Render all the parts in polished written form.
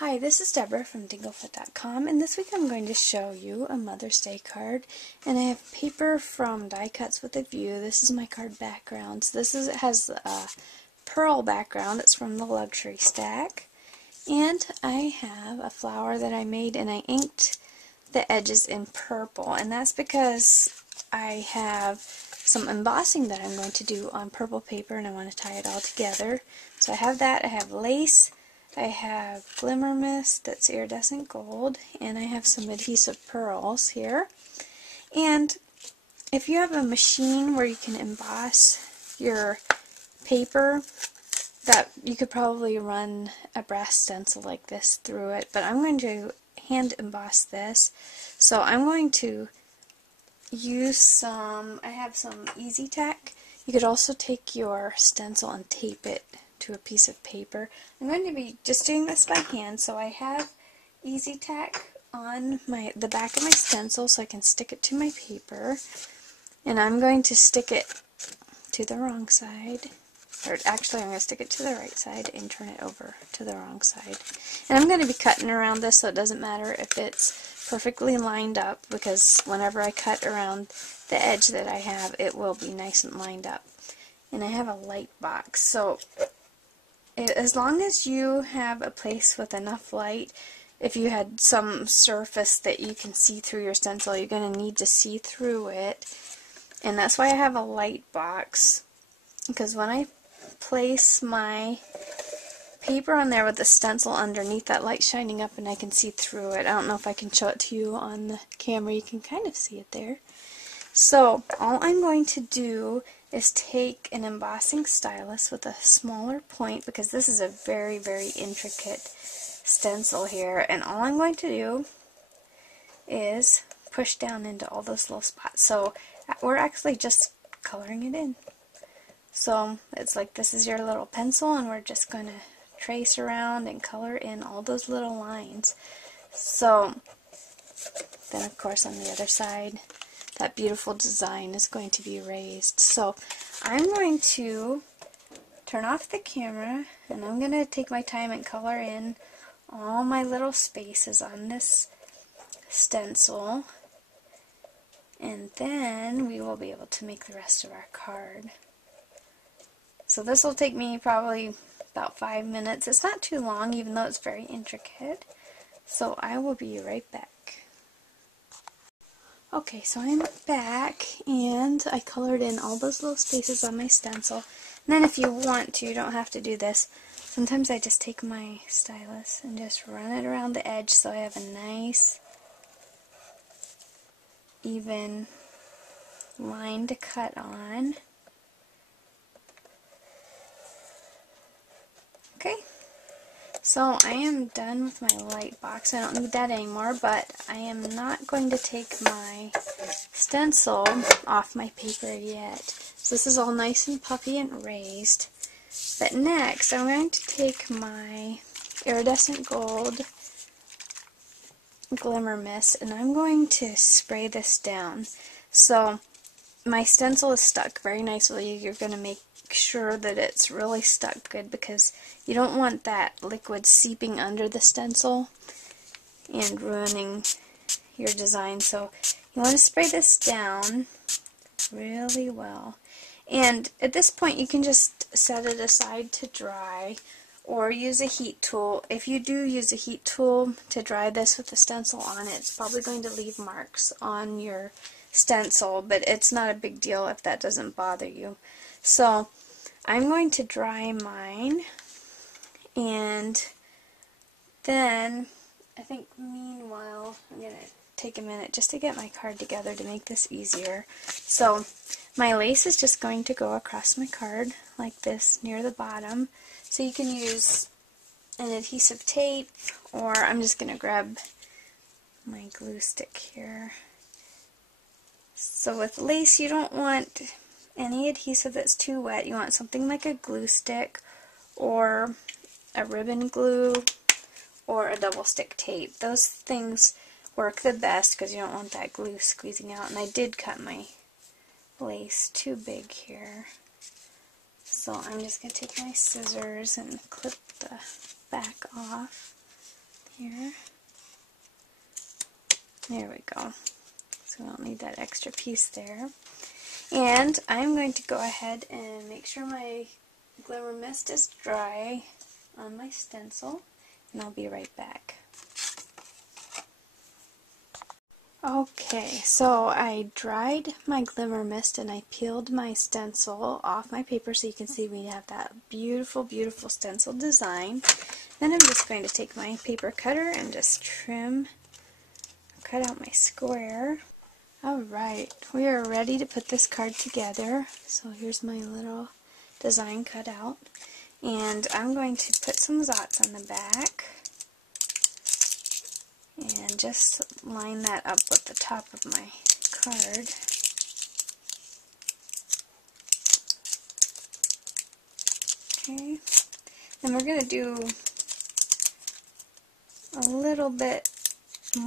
Hi, this is Deborah from Dinglefoot.com, and this week I'm going to show you a Mother's Day card. And I have paper from Die Cuts with a View. This is my card background. So it has a pearl background. It's from the Luxury Stack. And I have a flower that I made, and I inked the edges in purple. And that's because I have some embossing that I'm going to do on purple paper, and I want to tie it all together. So I have that. I have lace. I have glimmer mist that's iridescent gold, and I have some adhesive pearls here. And if you have a machine where you can emboss your paper, that you could probably run a brass stencil like this through it, but I'm going to hand emboss this. So I'm going to use I have some Easy Tack. You could also take your stencil and tape it to a piece of paper. I'm going to be just doing this by hand, so I have Easy Tack on the back of my stencil so I can stick it to my paper, and I'm going to stick it to the wrong side, or actually I'm going to stick it to the right side and turn it over to the wrong side. And I'm going to be cutting around this, so it doesn't matter if it's perfectly lined up, because whenever I cut around the edge that I have, it will be nice and lined up. And I have a light box, so as long as you have a place with enough light, if you had some surface that you can see through your stencil, you're going to need to see through it. And that's why I have a light box, because when I place my paper on there with the stencil underneath, that light shining up and I can see through it. I don't know if I can show it to you on the camera. You can kind of see it there. So all I'm going to do is take an embossing stylus with a smaller point, because this is a very, very intricate stencil here, and all I'm going to do is push down into all those little spots. So we're actually just coloring it in. So it's like this is your little pencil, and we're just going to trace around and color in all those little lines. So then of course on the other side, that beautiful design is going to be raised. So I'm going to turn off the camera, and I'm going to take my time and color in all my little spaces on this stencil, and then we will be able to make the rest of our card. So this will take me probably about 5 minutes. It's not too long, even though it's very intricate. So I will be right back. Okay, so I'm back, and I colored in all those little spaces on my stencil. And then if you want to, you don't have to do this. Sometimes I just take my stylus and just run it around the edge so I have a nice, even line to cut on. Okay. So I am done with my light box. I don't need that anymore, but I am not going to take my stencil off my paper yet. So this is all nice and puffy and raised. But next I'm going to take my iridescent gold glimmer mist, and I'm going to spray this down. So my stencil is stuck very nicely. You're going to make sure that it's really stuck good, because you don't want that liquid seeping under the stencil and ruining your design. So you want to spray this down really well. And at this point you can just set it aside to dry, or use a heat tool. If you do use a heat tool to dry this with the stencil on it, it's probably going to leave marks on your stencil, but it's not a big deal if that doesn't bother you. So I'm going to dry mine, and then I think meanwhile I'm going to take a minute just to get my card together to make this easier. So my lace is just going to go across my card like this near the bottom. So you can use an adhesive tape, or I'm just going to grab my glue stick here. So with lace, you don't want any adhesive that's too wet. You want something like a glue stick, or a ribbon glue, or a double stick tape. Those things work the best because you don't want that glue squeezing out. And I did cut my lace too big here. So I'm just going to take my scissors and clip the back off. here. There we go. So we don't need that extra piece there. And I'm going to go ahead and make sure my glimmer mist is dry on my stencil, and I'll be right back. Okay, so I dried my glimmer mist and I peeled my stencil off my paper so you can see we have that beautiful, beautiful stencil design. Then I'm just going to take my paper cutter and just cut out my square. Alright, we are ready to put this card together. So here's my little design cut out. And I'm going to put some dots on the back. And just line that up with the top of my card. Okay. And we're going to do a little bit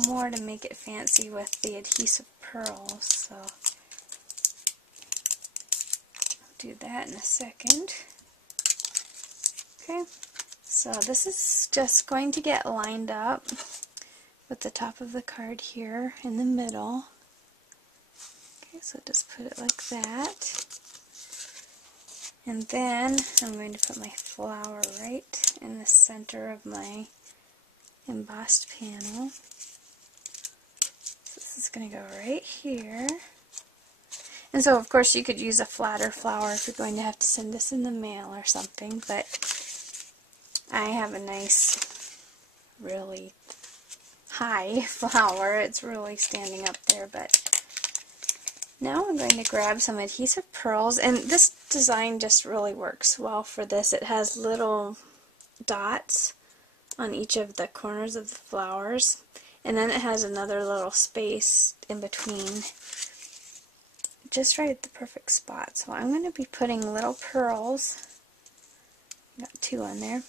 more to make it fancy with the adhesive pearls, so I'll do that in a second. Okay, so this is just going to get lined up with the top of the card here in the middle. Okay, so just put it like that. And then I'm going to put my flower right in the center of my embossed panel. So this is going to go right here. And so of course you could use a flatter flower if you're going to have to send this in the mail or something, but I have a nice, really high flower. It's really standing up there, but now I'm going to grab some adhesive pearls, and this design just really works well for this. It has little dots on each of the corners of the flowers, and then it has another little space in between, just right at the perfect spot. So I'm going to be putting little pearls, got 2 on there,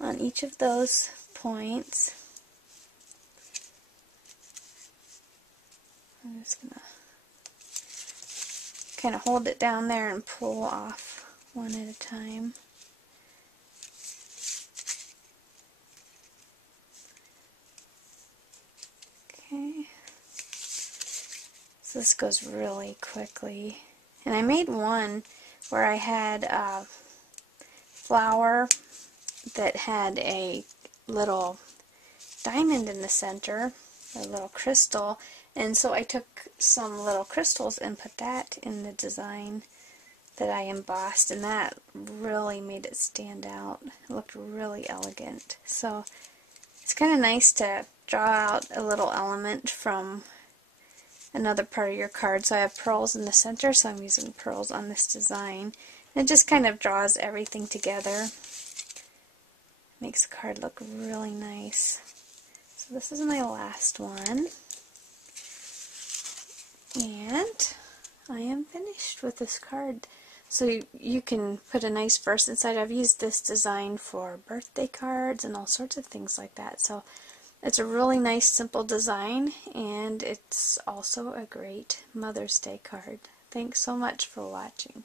on each of those points. I'm just going to kind of hold it down there and pull off one at a time. Okay, so this goes really quickly. And I made one where I had a flower that had a little diamond in the center, a little crystal, and so I took some little crystals and put that in the design that I embossed, and that really made it stand out. It looked really elegant. So it's kind of nice to draw out a little element from another part of your card. So I have pearls in the center, so I'm using pearls on this design. And it just kind of draws everything together. Makes the card look really nice. So this is my last one. And I am finished with this card. So you can put a nice verse inside. I've used this design for birthday cards and all sorts of things like that. So it's a really nice, simple design, and it's also a great Mother's Day card. Thanks so much for watching.